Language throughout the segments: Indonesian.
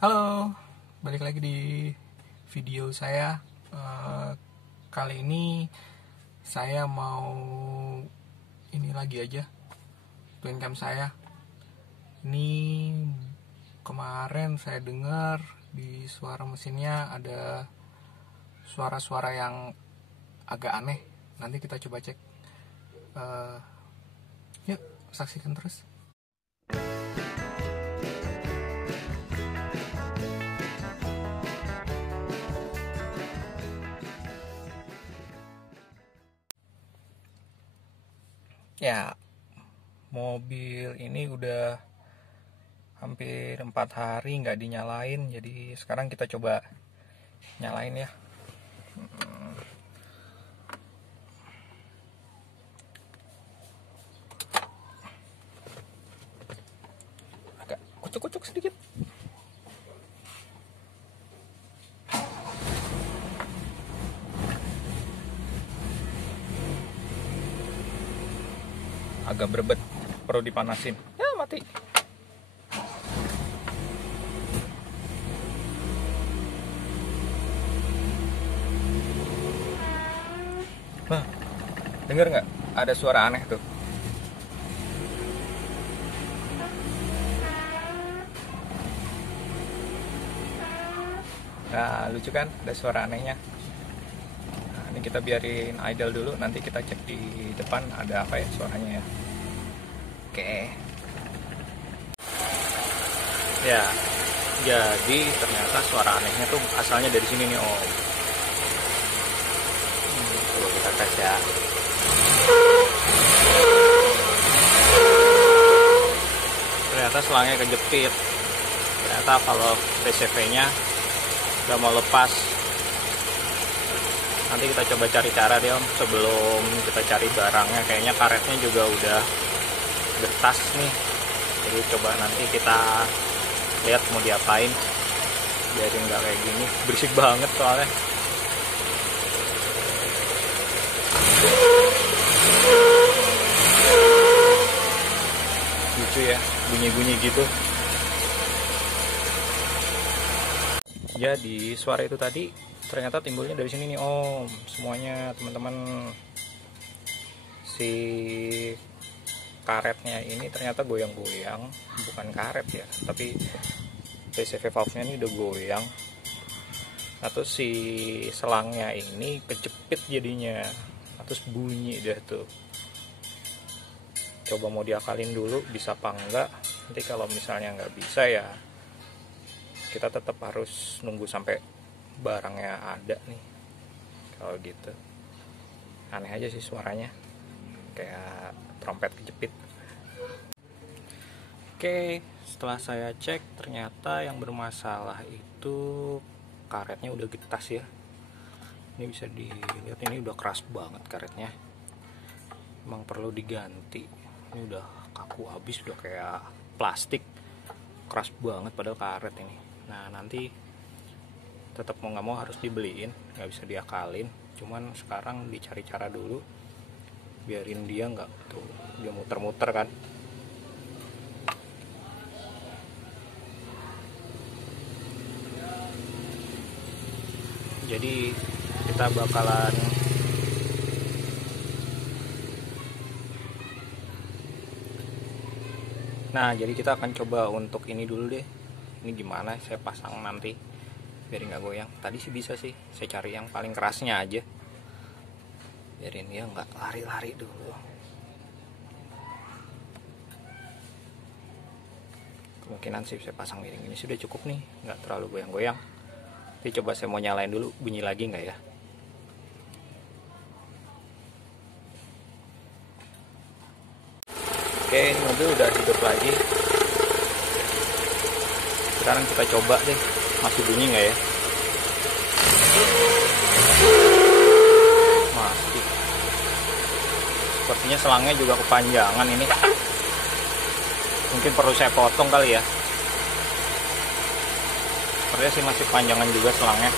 Halo, balik lagi di video saya. Kali ini saya mau ini lagi aja twin cam saya. Ini kemarin saya dengar di suara mesinnya ada suara-suara yang agak aneh. Nanti kita coba cek. Yuk, saksikan terus. Ya, mobil ini udah hampir 4 hari nggak dinyalain, jadi sekarang kita coba nyalain ya. Agak kucuk-kucuk sedikit. Agak berbet, perlu dipanasin. Ya, mati. Nah, denger nggak? Ada suara aneh tuh. Nah, lucu kan? Ada suara anehnya. Nah, ini kita biarin idle dulu. Nanti kita cek di depan ada apa ya suaranya ya. Oke. Ya, jadi ternyata suara anehnya tuh asalnya dari sini nih Om. Coba kita tes ya. Ternyata selangnya kejepit. Ternyata kalau PCV-nya udah mau lepas. Nanti kita coba cari cara deh Om. Sebelum kita cari barangnya, kayaknya karetnya juga udah getas nih. Jadi coba nanti kita lihat mau diapain biarin nggak kayak gini, berisik banget soalnya. Lucu ya, bunyi-bunyi gitu. Jadi suara itu tadi ternyata timbulnya dari sini nih Om. Semuanya teman-teman, si karetnya ini ternyata goyang-goyang, bukan karet ya, tapi PCV valve-nya ini udah goyang. Atau si selangnya ini kejepit jadinya, terus bunyi deh tuh. Coba mau diakalin dulu bisa apa enggak. Nanti kalau misalnya nggak bisa ya kita tetap harus nunggu sampai barangnya ada nih. Kalau gitu aneh aja sih suaranya, kayak trompet kejepit. Oke, setelah saya cek ternyata yang bermasalah itu karetnya udah getas ya. Ini bisa dilihat, ini udah keras banget karetnya. Emang perlu diganti. Ini udah kaku habis, udah kayak plastik. Keras banget padahal karet ini. Nah, nanti tetap mau nggak mau harus dibeliin, nggak bisa diakalin. Cuman sekarang dicari cara dulu biarin dia nggak tuh, dia muter-muter kan. Jadi kita bakalan jadi kita akan coba untuk ini dulu deh. Ini gimana saya pasang nanti biar nggak goyang. Tadi sih bisa sih, saya cari yang paling kerasnya aja biarin dia nggak lari-lari dulu. Kemungkinan sih saya pasang miring ini sudah cukup nih, nggak terlalu goyang-goyang. Tapi coba saya mau nyalain dulu, bunyi lagi nggak ya. Oke, ini mobil udah hidup lagi. Sekarang kita coba deh, masih bunyi nggak ya. Masih. Sepertinya selangnya juga kepanjangan ini. Mungkin perlu saya potong kali ya. Sepertinya sih masih panjangan juga selangnya.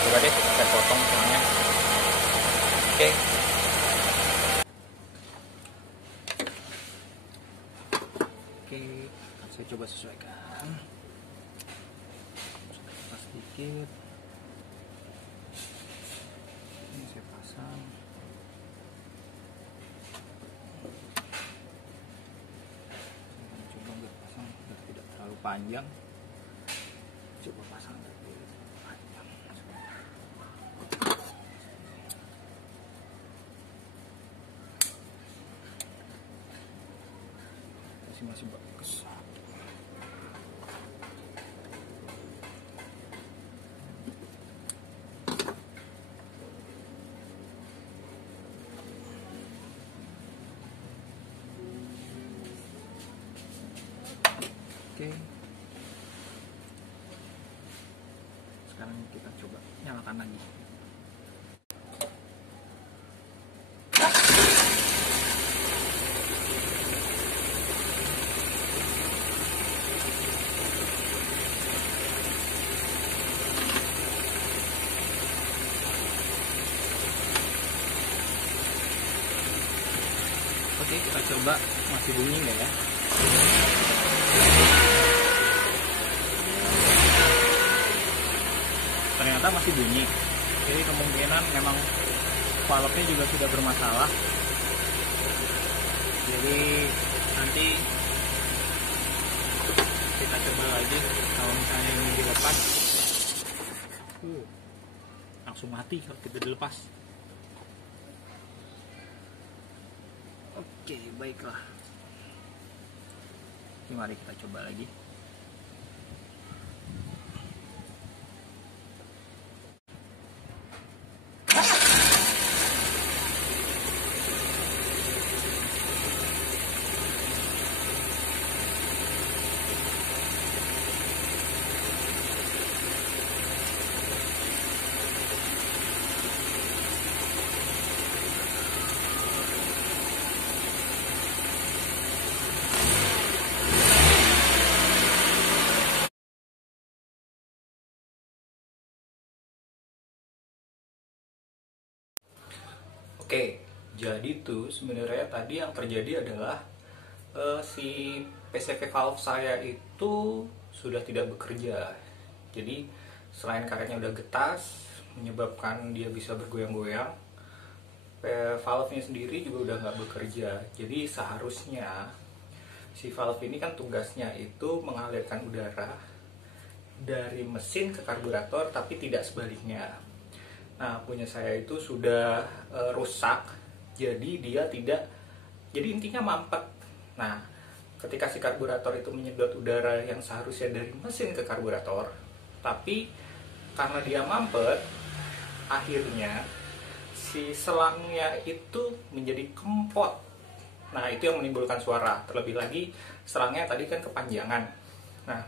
Coba deh saya potong selangnya. Oke. Oke, saya coba sesuaikan sedikit. Ini saya pasang. Saya coba nggak pasang biar tidak terlalu panjang. Coba pasang lebih panjang. Masih bagus. Oke. Sekarang kita coba nyalakan lagi. Oke, kita coba, masih bunyi nggak ya? Ternyata masih bunyi. Jadi kemungkinan memang valve-nya juga sudah bermasalah. Jadi nanti kita coba lagi kalau misalnya ini dilepas. Langsung mati kalau kita dilepas. Oke, baiklah. Mari kita coba lagi. Oke, jadi tuh sebenarnya tadi yang terjadi adalah si PCV valve saya itu sudah tidak bekerja. Jadi selain karetnya udah getas, menyebabkan dia bisa bergoyang-goyang, valve-nya sendiri juga udah nggak bekerja. Jadi seharusnya si valve ini kan tugasnya itu mengalirkan udara dari mesin ke karburator, tapi tidak sebaliknya. Nah, punya saya itu sudah rusak, jadi dia tidak, jadi intinya mampet. Nah, ketika si karburator itu menyedot udara yang seharusnya dari mesin ke karburator, tapi karena dia mampet, akhirnya si selangnya itu menjadi kempot. Nah, itu yang menimbulkan suara. Terlebih lagi, selangnya tadi kan kepanjangan. Nah,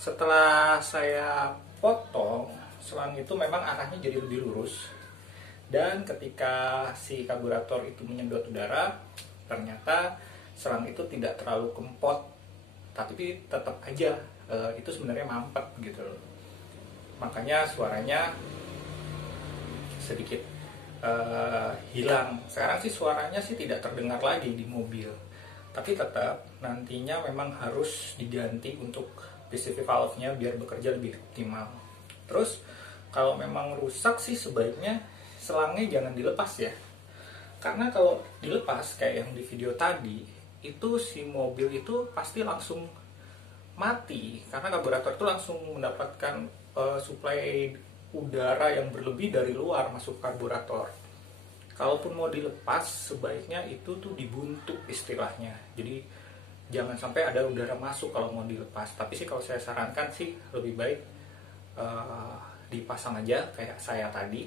setelah saya potong, selang itu memang arahnya jadi lebih lurus, dan ketika si karburator itu menyedot udara, ternyata selang itu tidak terlalu kempot, tapi tetap aja itu sebenarnya mampet gitu loh. Makanya suaranya sedikit hilang. Sekarang sih suaranya sih tidak terdengar lagi di mobil, tapi tetap nantinya memang harus diganti untuk PCV valve-nya biar bekerja lebih optimal. Terus kalau memang rusak sih sebaiknya selangnya jangan dilepas ya. Karena kalau dilepas kayak yang di video tadi, itu si mobil itu pasti langsung mati. Karena karburator itu langsung mendapatkan suplai udara yang berlebih dari luar masuk karburator. Kalaupun mau dilepas, sebaiknya itu tuh dibuntuk istilahnya. Jadi jangan sampai ada udara masuk kalau mau dilepas. Tapi sih kalau saya sarankan sih lebih baik dipasang aja kayak saya tadi.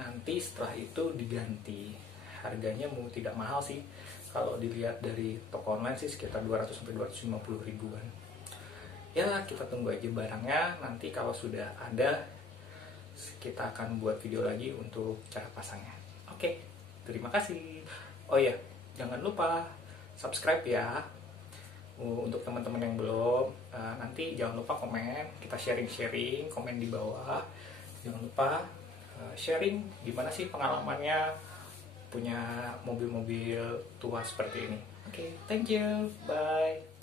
Nanti setelah itu diganti. Harganya mau tidak mahal sih. Kalau dilihat dari toko online sih sekitar 200-250 ribuan. Ya, kita tunggu aja barangnya. Nanti kalau sudah ada, kita akan buat video lagi untuk cara pasangnya. Oke, terima kasih. Oh ya, jangan lupa subscribe ya. Untuk teman-teman yang belum, nanti jangan lupa komen, kita sharing-sharing, komen di bawah. Jangan lupa sharing gimana sih pengalamannya punya mobil-mobil tua seperti ini. Oke, thank you, bye.